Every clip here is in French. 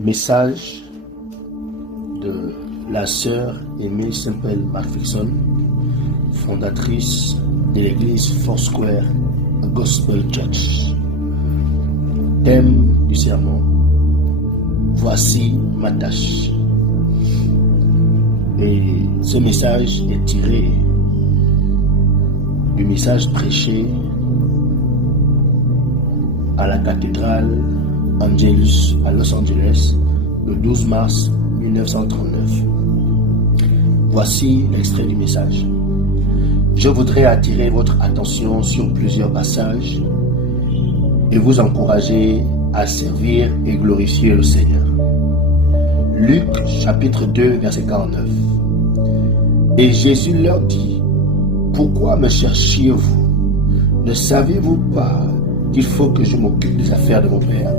Message de la sœur Aimée Simple McPherson, fondatrice de l'église Foursquare Gospel Church. Thème du sermon: voici ma tâche. Et ce message est tiré du message prêché à la cathédrale Angelus à Los Angeles le 12 mars 1939. Voici l'extrait du message. Je voudrais attirer votre attention sur plusieurs passages et vous encourager à servir et glorifier le Seigneur. Luc chapitre 2 verset 49. Et Jésus leur dit: pourquoi me cherchiez-vous? Ne savez-vous pas qu'il faut que je m'occupe des affaires de mon Père?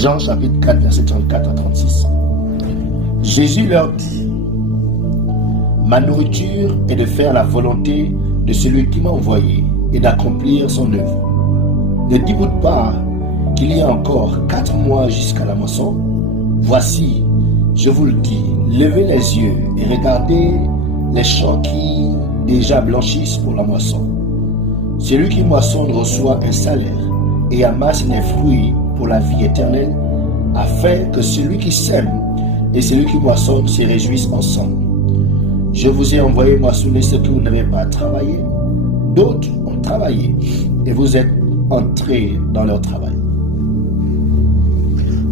Jean chapitre 4 verset 34 à 36. Jésus leur dit: ma nourriture est de faire la volonté de celui qui m'a envoyé et d'accomplir son œuvre. Ne dites-vous pas qu'il y a encore 4 mois jusqu'à la moisson? Voici, je vous le dis, levez les yeux et regardez les champs qui déjà blanchissent pour la moisson. Celui qui moissonne reçoit un salaire et amasse les fruits pour la vie éternelle, afin que celui qui sème et celui qui moissonne se réjouissent ensemble. Je vous ai envoyé moissonner ce que vous n'avez pas travaillé. D'autres ont travaillé et vous êtes entrés dans leur travail.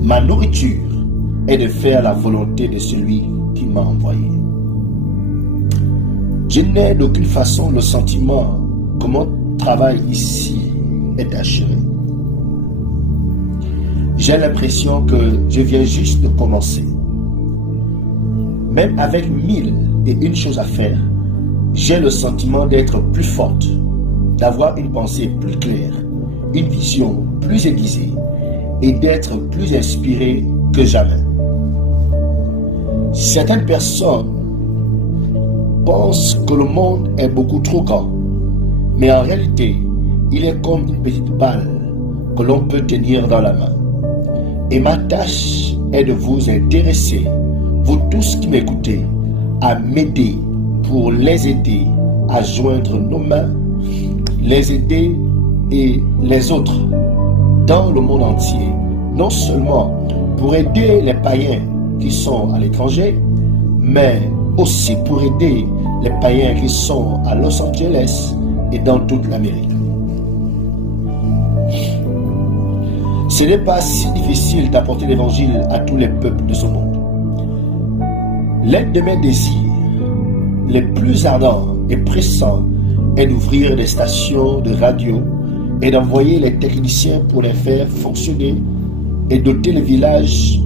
Ma nourriture est de faire la volonté de celui qui m'a envoyé. Je n'ai d'aucune façon le sentiment que mon travail ici est achevé. J'ai l'impression que je viens juste de commencer. Même avec 1001 choses à faire, j'ai le sentiment d'être plus forte, d'avoir une pensée plus claire, une vision plus aiguisée et d'être plus inspiré que jamais. Certaines personnes pensent que le monde est beaucoup trop grand, mais en réalité, il est comme une petite balle que l'on peut tenir dans la main. Et ma tâche est de vous intéresser, vous tous qui m'écoutez, à m'aider pour les aider à joindre nos mains, les aider et les autres dans le monde entier, non seulement pour aider les païens qui sont à l'étranger, mais aussi pour aider les païens qui sont à Los Angeles et dans toute l'Amérique. Ce n'est pas si difficile d'apporter l'évangile à tous les peuples de ce monde. L'un de mes désirs les plus ardents et pressants est d'ouvrir des stations de radio et d'envoyer les techniciens pour les faire fonctionner et doter les villages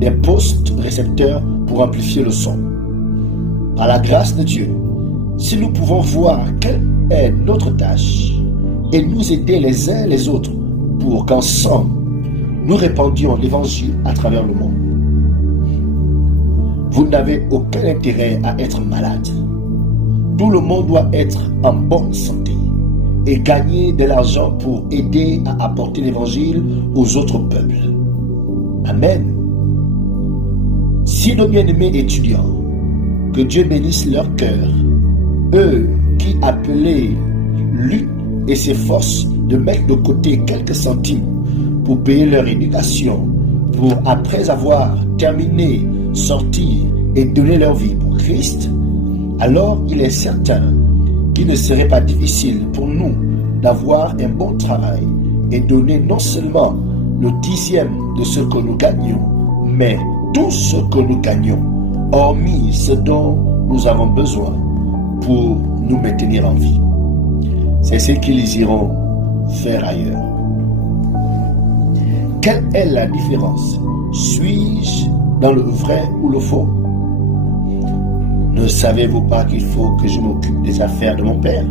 des postes récepteurs pour amplifier le son. Par la grâce de Dieu, si nous pouvons voir quelle est notre tâche et nous aider les uns les autres pour qu'ensemble nous répandions l'évangile à travers le monde. Vous n'avez aucun intérêt à être malade. Tout le monde doit être en bonne santé et gagner de l'argent pour aider à apporter l'évangile aux autres peuples. Amen. Si nos bien-aimés étudiants, que Dieu bénisse leur cœur, eux qui appelaient lui et s'efforcent de mettre de côté quelques centimes pour payer leur éducation, pour après avoir terminé, sortir et donner leur vie pour Christ, alors il est certain qu'il ne serait pas difficile pour nous d'avoir un bon travail et donner non seulement le 10e de ce que nous gagnons, mais tout ce que nous gagnons, hormis ce dont nous avons besoin pour nous maintenir en vie. C'est ce qu'ils iront faire ailleurs. Quelle est la différence? Suis-je dans le vrai ou le faux? Ne savez-vous pas qu'il faut que je m'occupe des affaires de mon Père?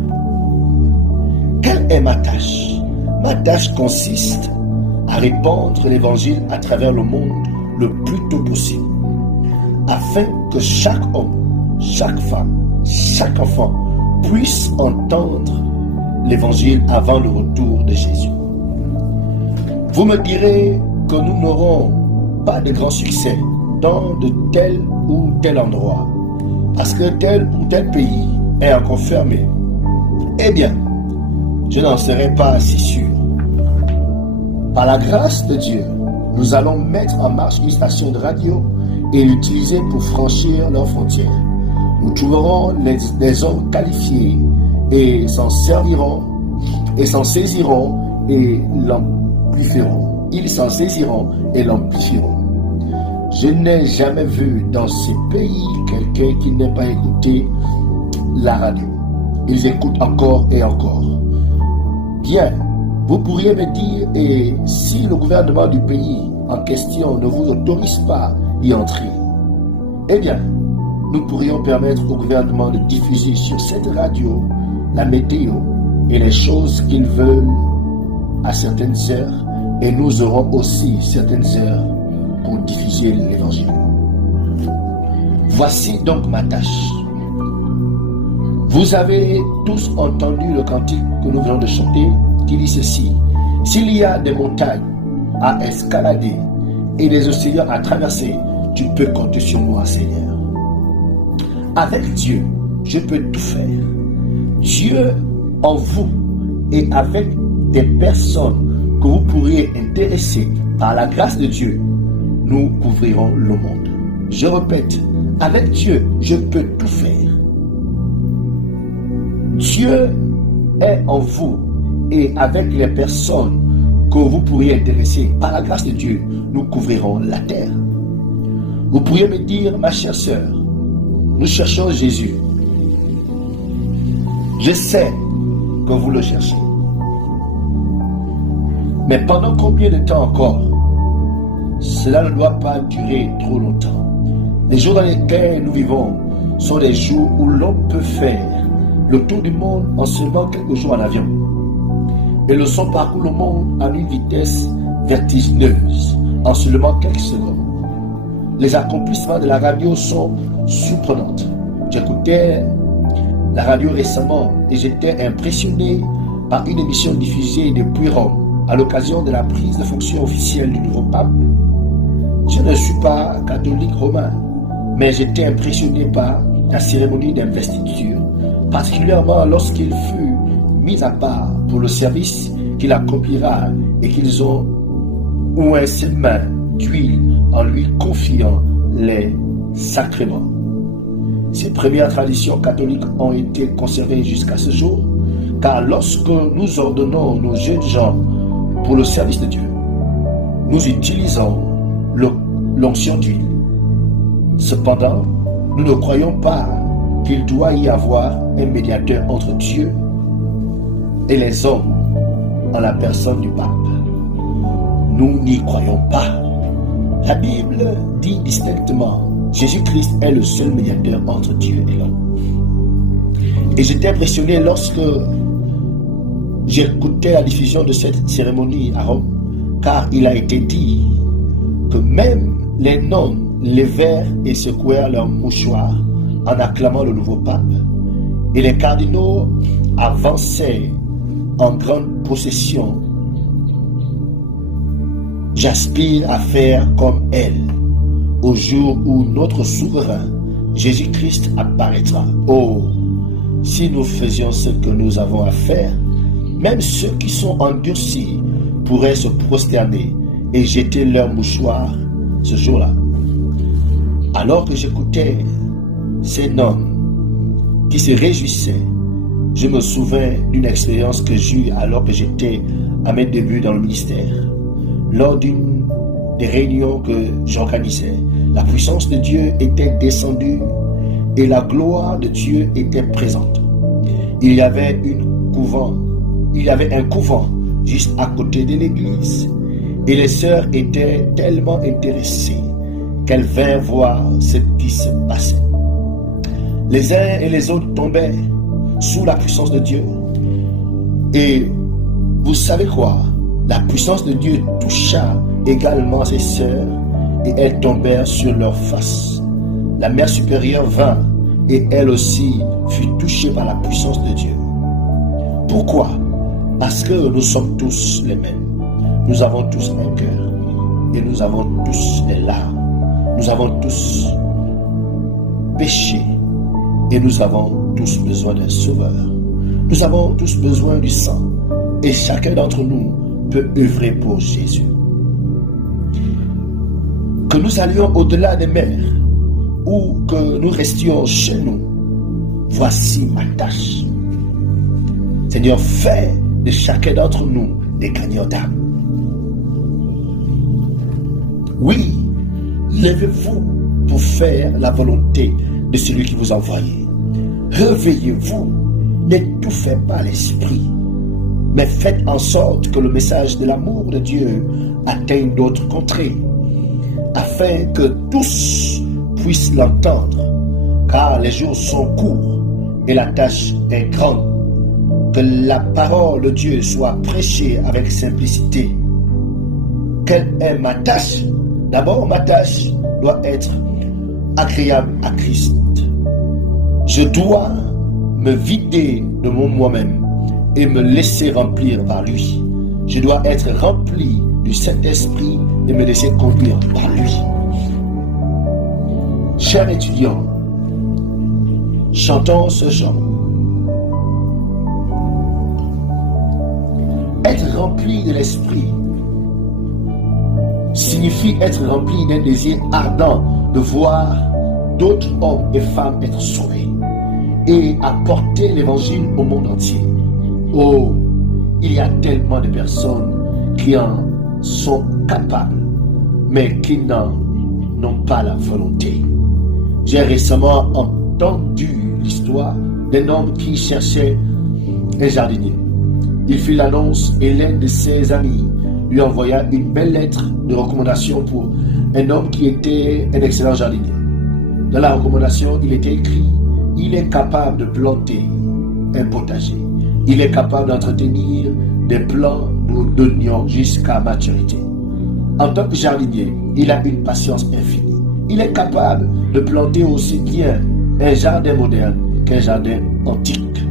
Quelle est ma tâche? Ma tâche consiste à répandre l'évangile à travers le monde le plus tôt possible, afin que chaque homme, chaque femme, chaque enfant puisse entendre l'évangile avant le retour de Jésus. Vous me direz que nous n'aurons pas de grand succès dans de tel ou tel endroit, parce que tel ou tel pays est encore fermé, eh bien, je n'en serai pas si sûr. Par la grâce de Dieu, nous allons mettre en marche une station de radio et l'utiliser pour franchir leurs frontières. Nous trouverons des hommes qualifiés et s'en serviront et s'en saisiront et l'amplifieront. Ils s'en saisiront et l'amplifieront. Je n'ai jamais vu dans ces pays quelqu'un qui n'ait pas écouté la radio. Ils écoutent encore et encore. Bien, vous pourriez me dire, et si le gouvernement du pays en question ne vous autorise pas d'y entrer, eh bien, nous pourrions permettre au gouvernement de diffuser sur cette radio la météo et les choses qu'ils veulent à certaines heures, et nous aurons aussi certaines heures pour diffuser l'évangile. Voici donc ma tâche. Vous avez tous entendu le cantique que nous venons de chanter qui dit ceci: s'il y a des montagnes à escalader et des océans à traverser, tu peux compter sur moi, Seigneur. Avec Dieu, je peux tout faire. Dieu en vous et avec des personnes que vous pourriez intéresser par la grâce de Dieu, nous couvrirons le monde. Je répète, avec Dieu, je peux tout faire. Dieu est en vous et avec les personnes que vous pourriez intéresser par la grâce de Dieu, nous couvrirons la terre. Vous pourriez me dire, ma chère sœur, nous cherchons Jésus. Je sais que vous le cherchez. Mais pendant combien de temps encore? Cela ne doit pas durer trop longtemps. Les jours dans lesquels nous vivons sont des jours où l'on peut faire le tour du monde en seulement quelques jours en avion. Et le son parcourt le monde à une vitesse vertigineuse en seulement quelques secondes. Les accomplissements de la radio sont surprenants. J'écoutais la radio récemment et j'étais impressionné par une émission diffusée depuis Rome à l'occasion de la prise de fonction officielle du nouveau pape. Je ne suis pas catholique romain, mais j'étais impressionné par la cérémonie d'investiture, particulièrement lorsqu'il fut mis à part pour le service qu'il accomplira et qu'ils ont oint ses mains d'huile en lui confiant les sacrements. Ces premières traditions catholiques ont été conservées jusqu'à ce jour, car lorsque nous ordonnons nos jeunes gens pour le service de Dieu, nous utilisons l'onction d'huile. Cependant, nous ne croyons pas qu'il doit y avoir un médiateur entre Dieu et les hommes en la personne du pape. Nous n'y croyons pas. La Bible dit distinctement: Jésus-Christ est le seul médiateur entre Dieu et l'homme. Et j'étais impressionné lorsque j'écoutais la diffusion de cette cérémonie à Rome, car il a été dit que même les nonnes levèrent et secouèrent leurs mouchoirs en acclamant le nouveau pape, et les cardinaux avançaient en grande procession. J'aspire à faire comme elle au jour où notre souverain Jésus-Christ apparaîtra. Oh, si nous faisions ce que nous avons à faire, même ceux qui sont endurcis pourraient se prosterner et jeter leurs mouchoirs ce jour-là. Alors que j'écoutais ces noms qui se réjouissaient, je me souviens d'une expérience que j'ai eue alors que j'étais à mes débuts dans le ministère. Lors d'une des réunions que j'organisais, la puissance de Dieu était descendue et la gloire de Dieu était présente. Il y avait un couvent juste à côté de l'église et les sœurs étaient tellement intéressées qu'elles vinrent voir ce qui se passait. Les uns et les autres tombaient sous la puissance de Dieu. Et vous savez quoi? La puissance de Dieu toucha également ces sœurs et elles tombèrent sur leur face. La mère supérieure vint et elle aussi fut touchée par la puissance de Dieu. Pourquoi? Parce que nous sommes tous les mêmes. Nous avons tous un cœur. et nous avons tous des larmes. Nous avons tous péché et nous avons tous besoin d'un sauveur. Nous avons tous besoin du sang et chacun d'entre nous peut œuvrer pour Jésus. Que nous allions au-delà des mers ou que nous restions chez nous, voici ma tâche. Seigneur, fais de chacun d'entre nous des gagnants d'âme. Oui, levez-vous pour faire la volonté de celui qui vous a envoyé. Réveillez-vous, n'étouffez pas l'esprit, mais faites en sorte que le message de l'amour de Dieu atteigne d'autres contrées, afin que tous puissent l'entendre, car les jours sont courts et la tâche est grande. Que la parole de Dieu soit prêchée avec simplicité. Quelle est ma tâche? D'abord, ma tâche doit être agréable à Christ. Je dois me vider de mon moi-même et me laisser remplir par lui. Je dois être rempli du Saint-Esprit et me laisser conduire par lui. Chers étudiants, chantons ce chant. Être rempli de l'Esprit signifie être rempli d'un désir ardent de voir d'autres hommes et femmes être sauvés et apporter l'évangile au monde entier. Oh, il y a tellement de personnes qui en sont capables, mais qui n'ont pas la volonté. J'ai récemment entendu l'histoire d'un homme qui cherchait un jardinier. Il fit l'annonce et l'un de ses amis lui envoya une belle lettre de recommandation pour un homme qui était un excellent jardinier. Dans la recommandation, il était écrit: il est capable de planter un potager. Il est capable d'entretenir des plants d'oignons jusqu'à maturité. En tant que jardinier, il a une patience infinie. Il est capable de planter aussi bien un jardin moderne qu'un jardin antique.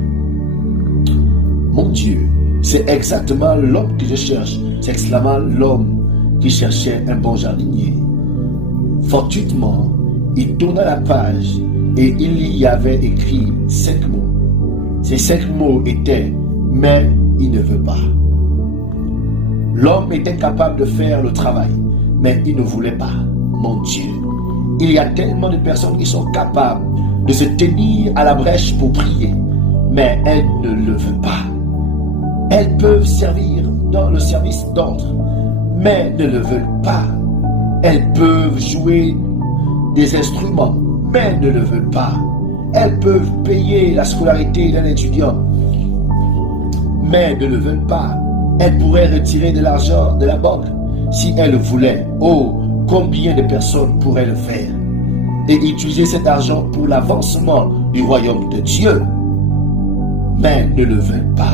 Mon Dieu, c'est exactement l'homme que je cherche, s'exclama l'homme qui cherchait un bon jardinier. Fortuitement, il tourna la page et il y avait écrit 5 mots. Ces 5 mots étaient « mais il ne veut pas ». L'homme était capable de faire le travail, mais il ne voulait pas. Mon Dieu, il y a tellement de personnes qui sont capables de se tenir à la brèche pour prier, mais elles ne le veulent pas. Elles peuvent servir dans le service d'ordre, mais ne le veulent pas. Elles peuvent jouer des instruments, mais ne le veulent pas. Elles peuvent payer la scolarité d'un étudiant, mais ne le veulent pas. Elles pourraient retirer de l'argent de la banque si elles le voulaient. Oh, combien de personnes pourraient le faire et utiliser cet argent pour l'avancement du royaume de Dieu, mais ne le veulent pas.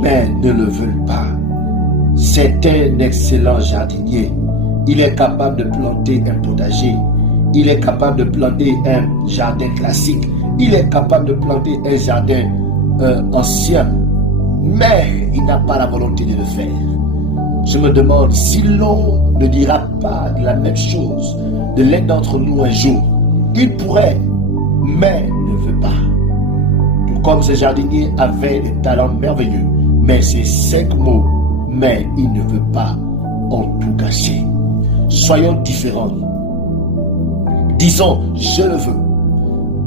Mais ne le veulent pas. C'est un excellent jardinier. Il est capable de planter un potager. Il est capable de planter un jardin classique. Il est capable de planter un jardin ancien. Mais il n'a pas la volonté de le faire. Je me demande si l'on ne dira pas la même chose de l'un d'entre nous un jour. Il pourrait, mais ne veut pas. Tout comme ce jardinier avait des talents merveilleux. Mais ces 5 mots, mais il ne veut pas, ont tout gâché. Soyons différents. Disons, je le veux.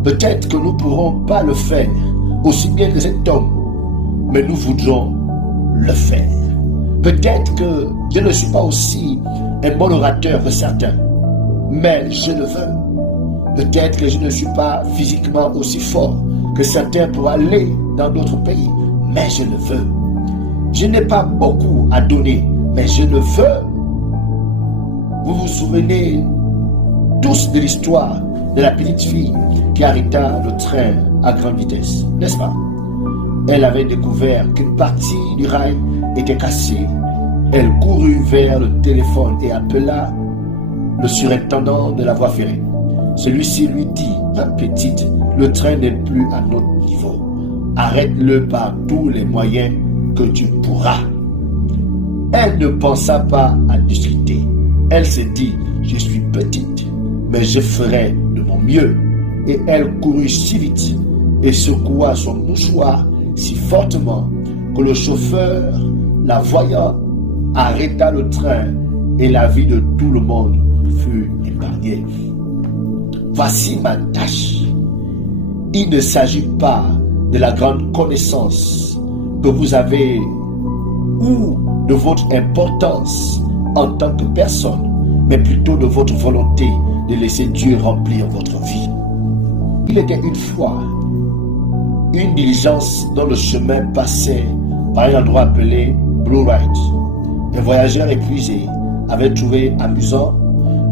Peut-être que nous ne pourrons pas le faire aussi bien que cet homme, mais nous voudrons le faire. Peut-être que je ne suis pas aussi un bon orateur que certains, mais je le veux. Peut-être que je ne suis pas physiquement aussi fort que certains pour aller dans d'autres pays, mais je le veux. Je n'ai pas beaucoup à donner, mais je le veux. Vous vous souvenez tous de l'histoire de la petite fille qui arrêta le train à grande vitesse, n'est-ce pas? Elle avait découvert qu'une partie du rail était cassée. Elle courut vers le téléphone et appela le surintendant de la voie ferrée. Celui-ci lui dit: « Ma petite, le train n'est plus à notre niveau. Arrête-le par tous les moyens que tu pourras. » Elle ne pensa pas à discuter. Elle se dit, je suis petite, mais je ferai de mon mieux. Et elle courut si vite et secoua son mouchoir si fortement que le chauffeur, la voyant, arrêta le train et la vie de tout le monde fut épargnée. Voici ma tâche. Il ne s'agit pas de la grande connaissance que vous avez ou de votre importance en tant que personne, mais plutôt de votre volonté de laisser Dieu remplir votre vie. Il était une fois une diligence dont le chemin passait par un endroit appelé Blue Ridge. Un voyageur épuisé avait trouvé amusant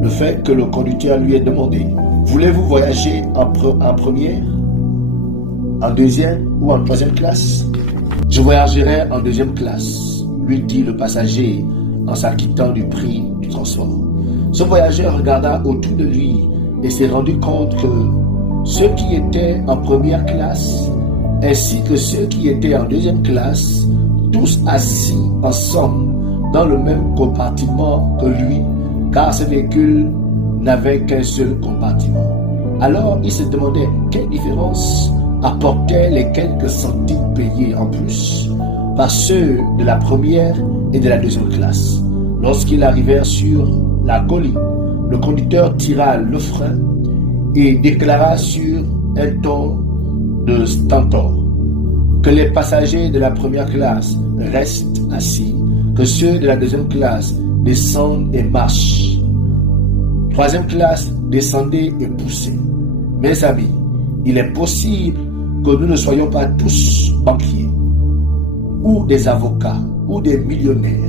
le fait que le conducteur lui ait demandé: voulez-vous voyager en première, en deuxième ou en troisième classe? Je voyagerai en deuxième classe, lui dit le passager en s'acquittant du prix du transport. Ce voyageur regarda autour de lui et s'est rendu compte que ceux qui étaient en première classe ainsi que ceux qui étaient en deuxième classe, tous assis ensemble dans le même compartiment que lui, car ce véhicule n'avait qu'un seul compartiment. Alors il se demandait quelle différence apportaient les quelques centimes payés en plus par ceux de la première et de la deuxième classe. Lorsqu'ils arrivèrent sur la colline, le conducteur tira le frein et déclara sur un ton de stentor que les passagers de la première classe restent assis, que ceux de la deuxième classe descendent et marchent. Troisième classe, descendez et poussez. Mes amis, il est possible que nous ne soyons pas tous banquiers, ou des avocats, ou des millionnaires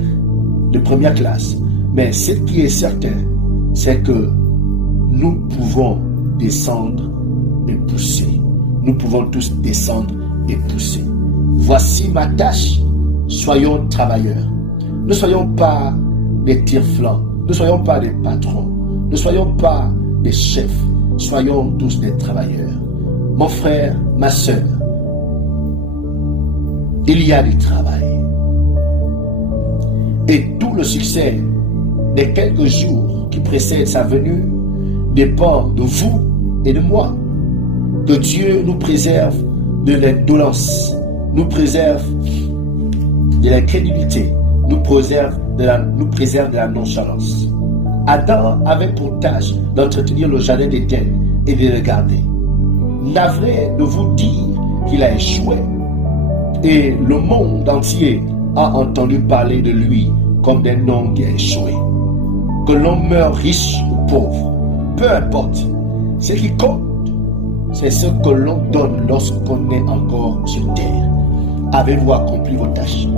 de première classe, mais ce qui est certain, c'est que nous pouvons descendre et pousser. Nous pouvons tous descendre et pousser. Voici ma tâche. Soyons travailleurs. Ne soyons pas des tire-flancs. Ne soyons pas des patrons. Ne soyons pas des chefs. Soyons tous des travailleurs. Mon frère, ma soeur, il y a du travail. Et tout le succès des quelques jours qui précèdent sa venue dépend de vous et de moi. Que Dieu nous préserve de l'indolence, nous préserve de l'incrédulité, nous préserve de la nonchalance. Adam avait pour tâche d'entretenir le jardin d'Éden et de le garder. Navré de vous dire qu'il a échoué, et le monde entier a entendu parler de lui comme d'un homme qui a échoué. Que l'on meure riche ou pauvre, peu importe, ce qui compte, c'est ce que l'on donne lorsqu'on est encore sur terre. Avez-vous accompli vos tâches?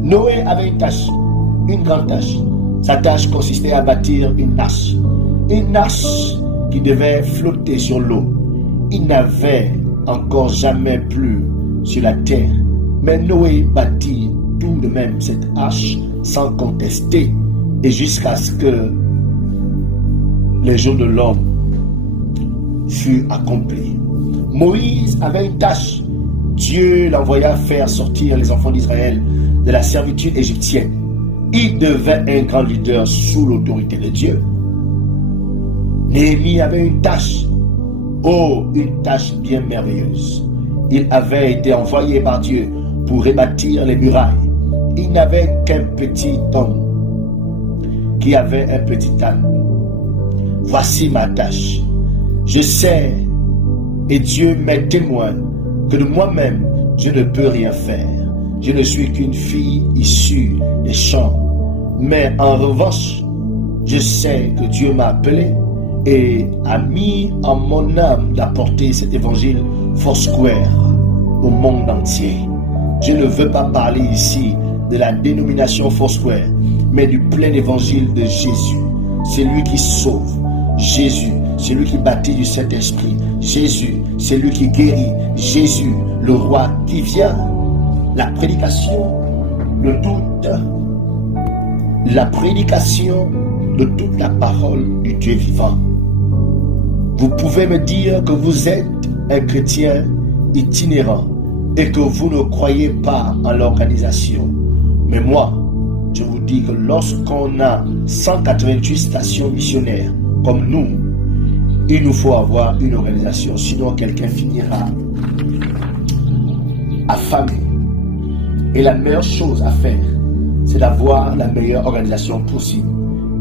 Noé avait une tâche, une grande tâche. Sa tâche consistait à bâtir une arche qui devait flotter sur l'eau. Il n'avait encore jamais plu sur la terre, mais Noé bâtit tout de même cette arche sans contester, et jusqu'à ce que les jours de l'homme fut accompli. Moïse avait une tâche. Dieu l'envoya faire sortir les enfants d'Israël de la servitude égyptienne. Il devint un grand leader sous l'autorité de Dieu. Néhémie avait une tâche. Oh, une tâche bien merveilleuse. Il avait été envoyé par Dieu pour rebâtir les murailles. Il n'avait qu'un petit homme qui avait un petit âne. Voici ma tâche. Je sais, et Dieu m'est témoin, que de moi-même, je ne peux rien faire. Je ne suis qu'une fille issue des champs. Mais en revanche, je sais que Dieu m'a appelé et a mis en mon âme d'apporter cet évangile Foursquare au monde entier. Je ne veux pas parler ici de la dénomination Foursquare, mais du plein évangile de Jésus. C'est lui qui sauve. Jésus, c'est lui qui baptise du Saint-Esprit. Jésus, c'est lui qui guérit. Jésus, le roi qui vient. La prédication de toute la parole du Dieu vivant. Vous pouvez me dire que vous êtes un chrétien itinérant et que vous ne croyez pas en l'organisation. Mais moi, je vous dis que lorsqu'on a 188 stations missionnaires comme nous, il nous faut avoir une organisation, sinon quelqu'un finira affamé. Et la meilleure chose à faire, c'est d'avoir la meilleure organisation possible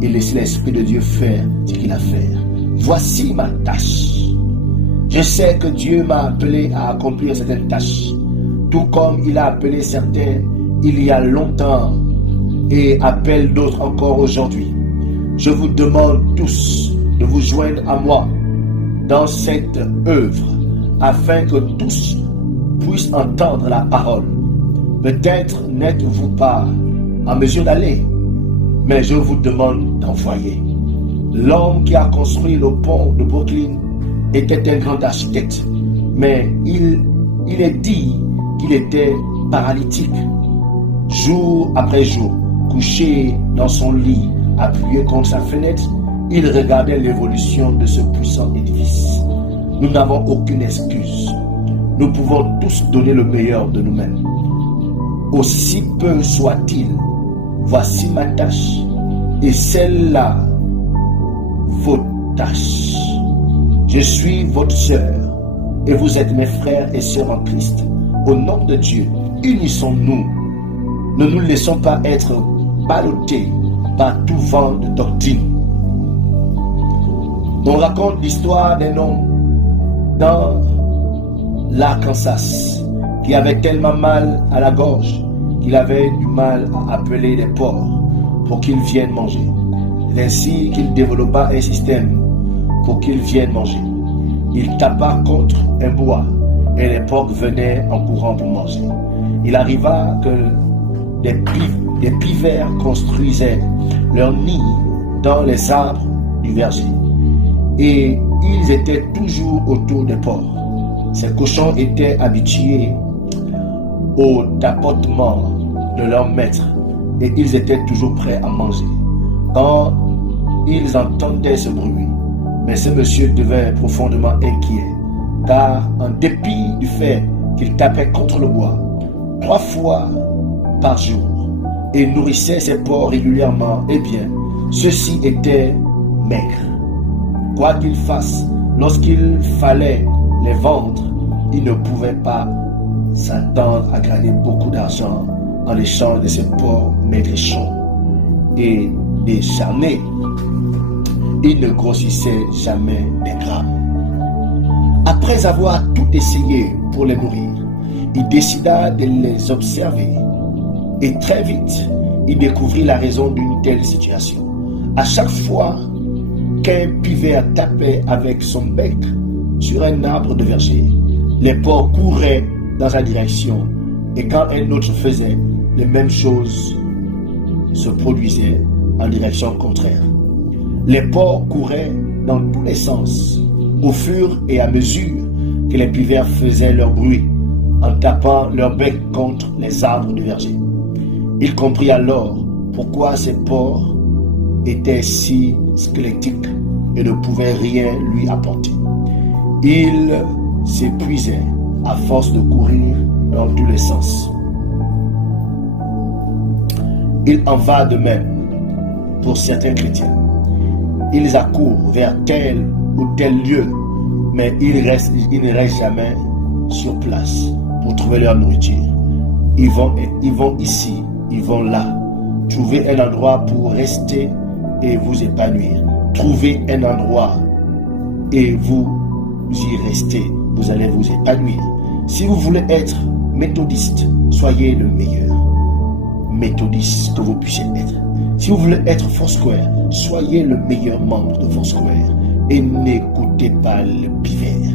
et laisser l'Esprit de Dieu faire ce qu'il a à faire. Voici ma tâche. Je sais que Dieu m'a appelé à accomplir certaines tâches, tout comme il a appelé certains il y a longtemps et appelle d'autres encore aujourd'hui. Je vous demande tous de vous joindre à moi dans cette œuvre afin que tous puissent entendre la parole. Peut-être n'êtes-vous pas en mesure d'aller, mais je vous demande d'envoyer. L'homme qui a construit le pont de Brooklyn était un grand architecte, mais il est dit qu'il était paralytique. Jour après jour, couché dans son lit, appuyé contre sa fenêtre, il regardait l'évolution de ce puissant édifice. Nous n'avons aucune excuse. Nous pouvons tous donner le meilleur de nous-mêmes. Aussi peu soit-il, voici ma tâche, et celle-là, votre tâche. Je suis votre sœur, et vous êtes mes frères et sœurs en Christ. Au nom de Dieu, unissons-nous. Ne nous laissons pas être ballottés par tout vent de doctrine. On raconte l'histoire d'un homme dans l'Arkansas qui avait tellement mal à la gorge qu'il avait du mal à appeler les porcs pour qu'ils viennent manger. C'est ainsi qu'il développa un système pour qu'ils viennent manger. Il tapa contre un bois et les porcs venaient en courant pour manger. Il arriva que des pivers construisaient leur nid dans les arbres du verger et ils étaient toujours autour des porcs. Ces cochons étaient habitués au tapotement de leur maître et ils étaient toujours prêts à manger. Quand ils entendaient ce bruit, mais ce monsieur devint profondément inquiet, car en dépit du fait qu'il tapait contre le bois 3 fois par jour et nourrissait ses porcs régulièrement, eh bien, ceux-ci étaient maigres. Quoi qu'il fasse, lorsqu'il fallait les vendre, il ne pouvait pas s'attendre à gagner beaucoup d'argent en échange de ces porcs maigrichons et décharnés. Il ne grossissait jamais des grammes. Après avoir tout essayé pour les nourrir, il décida de les observer. Et très vite, il découvrit la raison d'une telle situation. À chaque fois qu'un pivert tapait avec son bec sur un arbre de verger, les porcs couraient dans sa direction. Et quand un autre faisait les mêmes choses, se produisait en direction contraire. Les porcs couraient dans tous les sens, au fur et à mesure que les pivers faisaient leur bruit, en tapant leur bec contre les arbres du verger. Il comprit alors pourquoi ces porcs étaient si squelettiques et ne pouvaient rien lui apporter. Il s'épuisait à force de courir dans tous les sens. Il en va de même pour certains chrétiens. Ils accourent vers tel ou tel lieu, mais ils ne restent jamais sur place pour trouver leur nourriture. Ils vont ici, ils vont là. Trouvez un endroit pour rester et vous épanouir. Trouvez un endroit et vous y restez. Vous allez vous épanouir. Si vous voulez être méthodiste, soyez le meilleur méthodiste que vous puissiez être. Si vous voulez être Foursquare, soyez le meilleur membre de Foursquare et n'écoutez pas le pivert.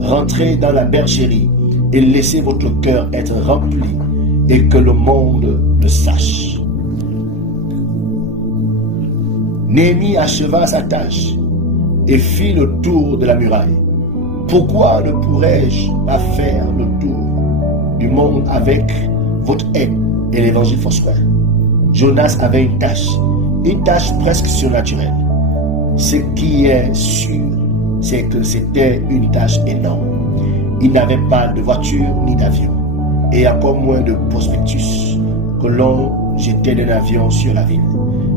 Rentrez dans la bergerie et laissez votre cœur être rempli et que le monde le sache. Néhémie acheva sa tâche et fit le tour de la muraille. Pourquoi ne pourrais-je pas faire le tour du monde avec votre aide et l'évangile Foursquare? Jonas avait une tâche presque surnaturelle. Ce qui est sûr, c'est que c'était une tâche énorme. Il n'avait pas de voiture ni d'avion, et encore moins de prospectus. que l'on jetait d'un avion sur la ville.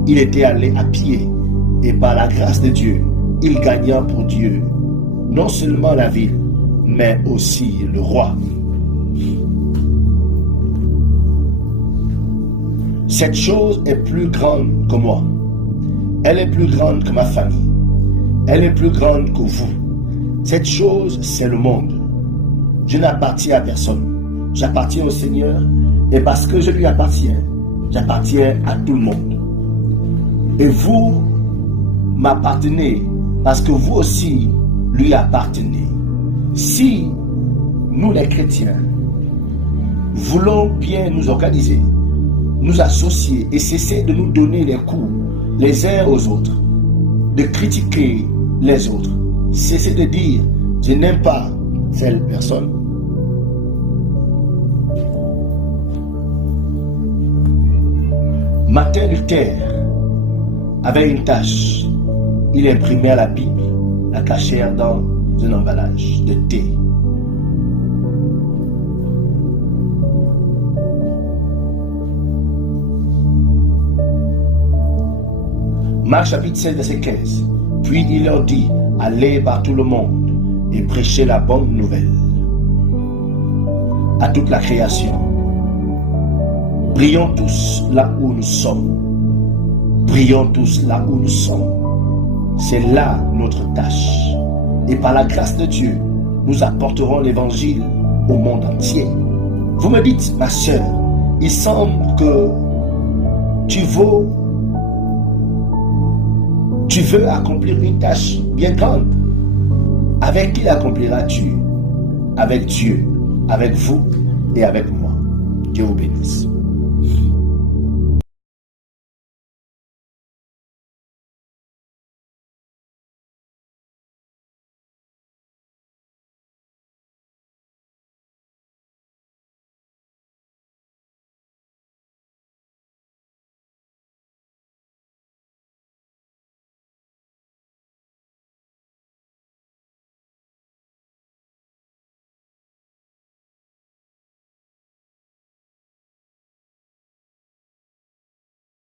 Il était allé à pied et par la grâce de Dieu, il gagna pour Dieu non seulement la ville, mais aussi le roi. Cette chose est plus grande que moi. Elle est plus grande que ma famille. Elle est plus grande que vous. Cette chose, c'est le monde. Je n'appartiens à personne. J'appartiens au Seigneur et parce que je lui appartiens, j'appartiens à tout le monde. Et vous m'appartenez parce que vous aussi lui appartenez. Si nous les chrétiens voulons bien nous organiser, nous associer et cesser de nous donner les coups les uns aux autres, de critiquer les autres, cesser de dire je n'aime pas telle personne. Martin Luther avait une tâche. Il imprimait la Bible, la cachèrent dans un emballage de thé. Marc chapitre 16, verset 15. Puis il leur dit, allez par tout le monde et prêchez la bonne nouvelle à toute la création. Prions tous là où nous sommes. Prions tous là où nous sommes. C'est là notre tâche. Et par la grâce de Dieu, nous apporterons l'évangile au monde entier. Vous me dites, ma sœur, il semble que tu veux accomplir une tâche bien grande. Avec qui l'accompliras-tu? Avec Dieu, avec vous et avec moi. Dieu vous bénisse.